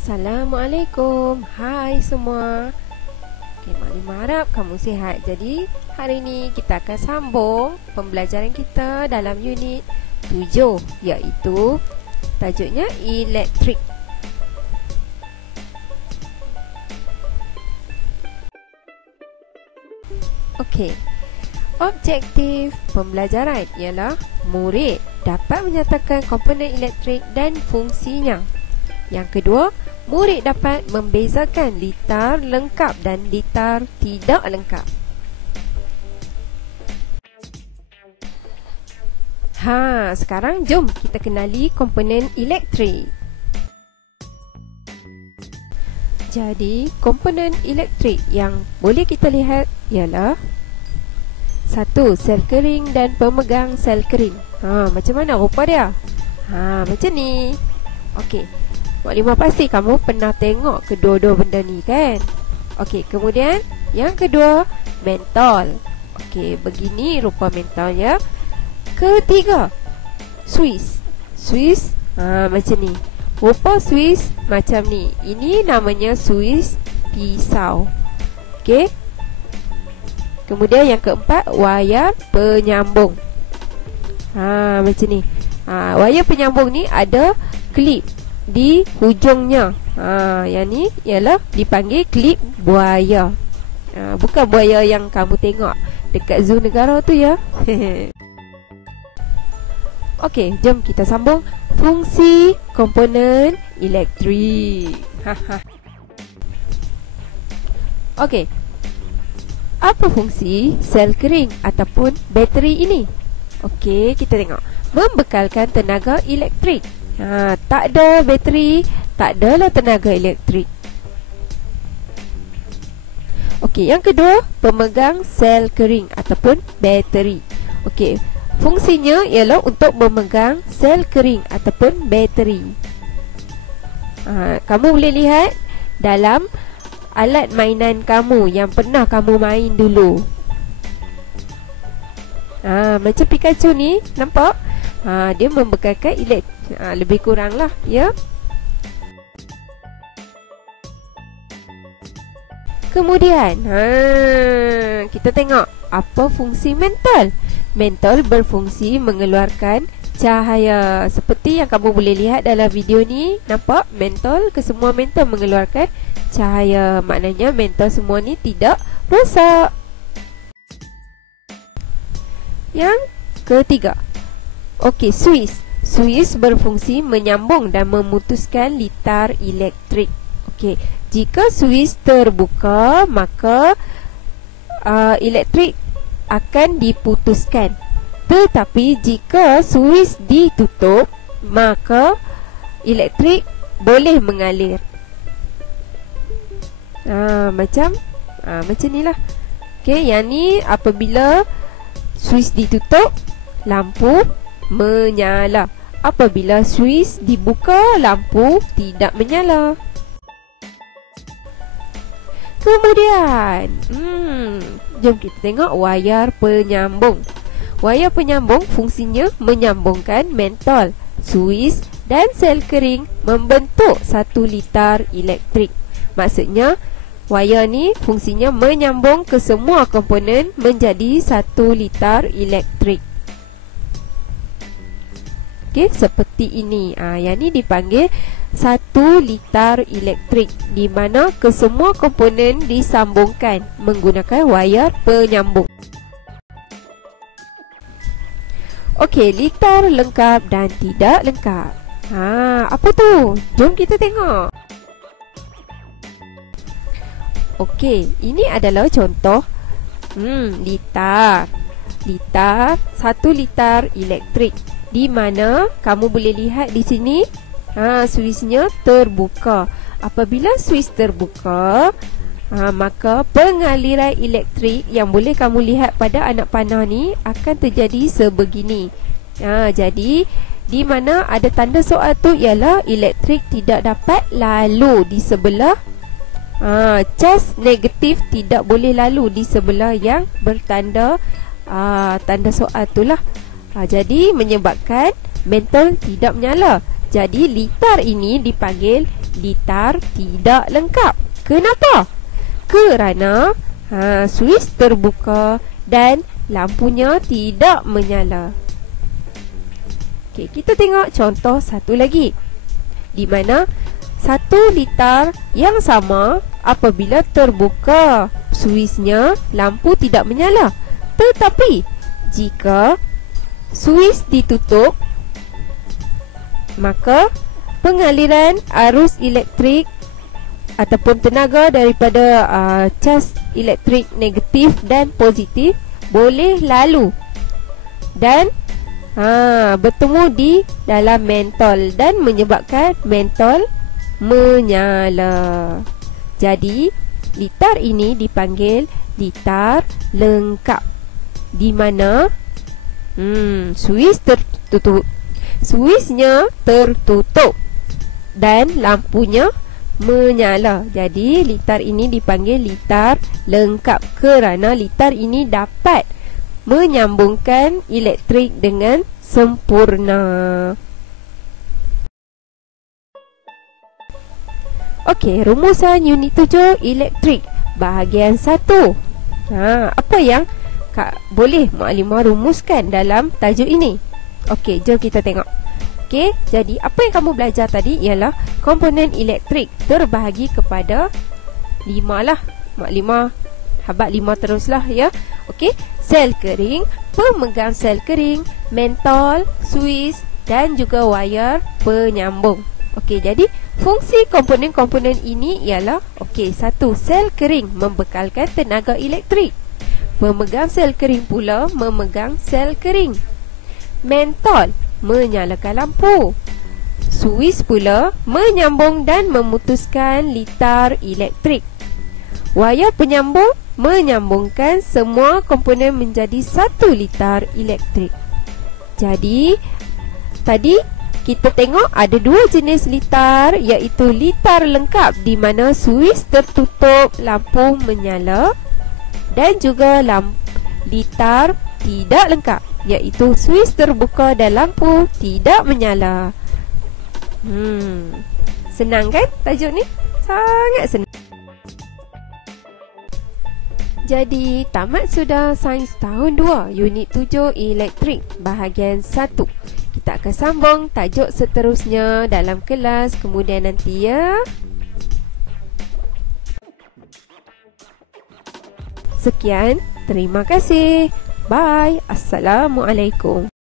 Assalamualaikum. Hai semua. Maklim harap kamu sihat. Jadi hari ini kita akan sambung pembelajaran kita dalam unit 7, iaitu tajuknya elektrik. Okey. Objektif pembelajaran ialah murid dapat menyatakan komponen elektrik dan fungsinya. Yang kedua, murid dapat membezakan litar lengkap dan litar tidak lengkap. Sekarang jom kita kenali komponen elektrik. Jadi, komponen elektrik yang boleh kita lihat ialah 1. Sel kering dan pemegang sel kering. Macam mana rupa dia? Macam ni. Okey. Maklimah pasti kamu pernah tengok kedua-dua benda ni kan? Okey, kemudian yang kedua, mentol. Okey, begini rupa mentolnya. Ketiga, Swiss. Swiss, macam ni. Rupa Swiss macam ni. Ini namanya Swiss pisau. Okey. Kemudian yang keempat, wayar penyambung. Macam ni. Wayar penyambung ni ada klip di hujungnya. Yang ni ialah dipanggil klip buaya. Bukan buaya yang kamu tengok dekat zoo negara tu ya. Okey, jom kita sambung fungsi komponen elektrik. Okey. Apa fungsi sel kering ataupun bateri ini? Okey, kita tengok. Membekalkan tenaga elektrik. Tak ada bateri, tak adalah tenaga elektrik. Okey, yang kedua, pemegang sel kering ataupun bateri. Okey, fungsinya ialah untuk memegang sel kering ataupun bateri. Kamu boleh lihat dalam alat mainan kamu yang pernah kamu main dulu. Macam Pikachu ni, nampak? Dia membekalkan elektrik. Lebih kurang lah, ya. Kemudian kita tengok apa fungsi mentol. Mentol berfungsi mengeluarkan cahaya. Seperti yang kamu boleh lihat dalam video ni, nampak? Mentol, kesemua mentol mengeluarkan cahaya. Maknanya mentol semua ni tidak rosak. Yang ketiga, okey, Swiss. Swiss berfungsi menyambung dan memutuskan litar elektrik. Okey, jika Swiss terbuka, maka elektrik akan diputuskan. Tetapi jika Swiss ditutup, maka elektrik boleh mengalir. Macam ni lah. Okey, yang ni apabila Swiss ditutup, lampu menyala. Apabila Swiss dibuka, lampu tidak menyala. Kemudian jom kita tengok wayar penyambung. Wayar penyambung fungsinya menyambungkan mentol, Swiss dan sel kering membentuk satu litar elektrik. Maksudnya wayar ni fungsinya menyambung ke semua komponen menjadi satu litar elektrik. Okey, seperti ini. Yang ni dipanggil 1 litar elektrik, di mana kesemua komponen disambungkan menggunakan wayar penyambung. Okey, litar lengkap dan tidak lengkap. Apa tu? Jom kita tengok. Okey, ini adalah contoh litar. Litar, 1 litar elektrik, di mana kamu boleh lihat di sini Swissnya terbuka. Apabila Swiss terbuka, maka pengaliran elektrik yang boleh kamu lihat pada anak panah ni akan terjadi sebegini. Jadi di mana ada tanda soal tu ialah elektrik tidak dapat lalu di sebelah cas negatif, tidak boleh lalu di sebelah yang bertanda tanda soal tu lah. Jadi menyebabkan mentol tidak menyala. Jadi litar ini dipanggil litar tidak lengkap. Kenapa? Kerana suis terbuka dan lampunya tidak menyala. Okey, kita tengok contoh satu lagi, di mana satu litar yang sama apabila terbuka suisnya, lampu tidak menyala. Tetapi jika suis ditutup, maka pengaliran arus elektrik ataupun tenaga daripada cas elektrik negatif dan positif boleh lalu dan bertemu di dalam mentol dan menyebabkan mentol menyala. Jadi litar ini dipanggil litar lengkap, di mana suis tertutup, suisnya tertutup dan lampunya menyala. Jadi litar ini dipanggil litar lengkap kerana litar ini dapat menyambungkan elektrik dengan sempurna. Okey, rumusan unit 7 elektrik bahagian 1. Apa yang boleh Mukadimah rumuskan dalam tajuk ini? Okey, jom kita tengok. Okey, jadi apa yang kamu belajar tadi ialah komponen elektrik terbahagi kepada 5 lah. Mukadimah habaq 5 teruslah ya. Okey, sel kering, pemegang sel kering, mentol, suis dan juga wayar penyambung. Okey, jadi fungsi komponen-komponen ini ialah satu, sel kering membekalkan tenaga elektrik. Pemegang sel kering pula memegang sel kering. Mentol menyalakan lampu. Suis pula menyambung dan memutuskan litar elektrik. Wayar penyambung menyambungkan semua komponen menjadi satu litar elektrik. Jadi tadi kita tengok ada dua jenis litar, iaitu litar lengkap di mana suis tertutup, lampu menyala, dan juga litar tidak lengkap, iaitu suis terbuka dan lampu tidak menyala. Senang kan tajuk ni? Sangat senang. Jadi tamat sudah sains tahun 2 unit 7 elektrik bahagian 1. Kita akan sambung tajuk seterusnya dalam kelas kemudian nanti ya. Sekian, terima kasih. Bye. Assalamualaikum.